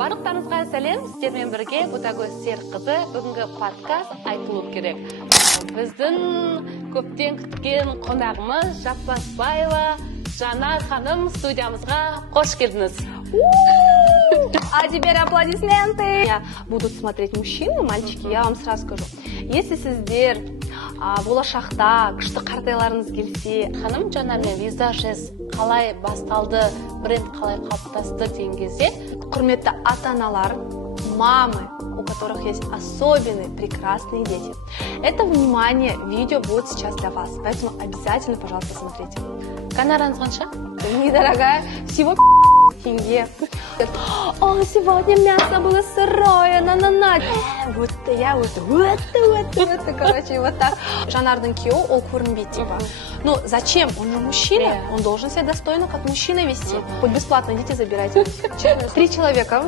Барлықтарыңызға сәлем, сіздермен бірге Ботагөз Серікқызы бүгінгі подкаст айтылу керек. Біздің көптен күткен қонағымыз Жаппасбаева Жанар ханым студиямызға қош келдіңіз. А теперь аплодисменты. Я буду смотреть мужчины, мальчики, я вам сразу скажу. Если сіздер болашақта күшті қартайларыңыз келсе, Ханым, Жанармен визажист қалай басталды, бренд қалай қалыптасты деген кезде, құрметті ата-аналар, мамы, у которых есть особенные прекрасные дети. Это внимание, видео будет сейчас для вас, поэтому обязательно, пожалуйста, смотрите. гонорарыңыз қанша? Недорогая, всего тенге. О, сегодня мясо было сырое, на-на-на. Вот я вот, короче, вот так. Жанардың күйеуі, ол көрінбейді, типа. Ну, зачем? Он же мужчина, он должен себя достойно, как мужчина вести. Хоть бесплатно идите, забирайте. 3 человека.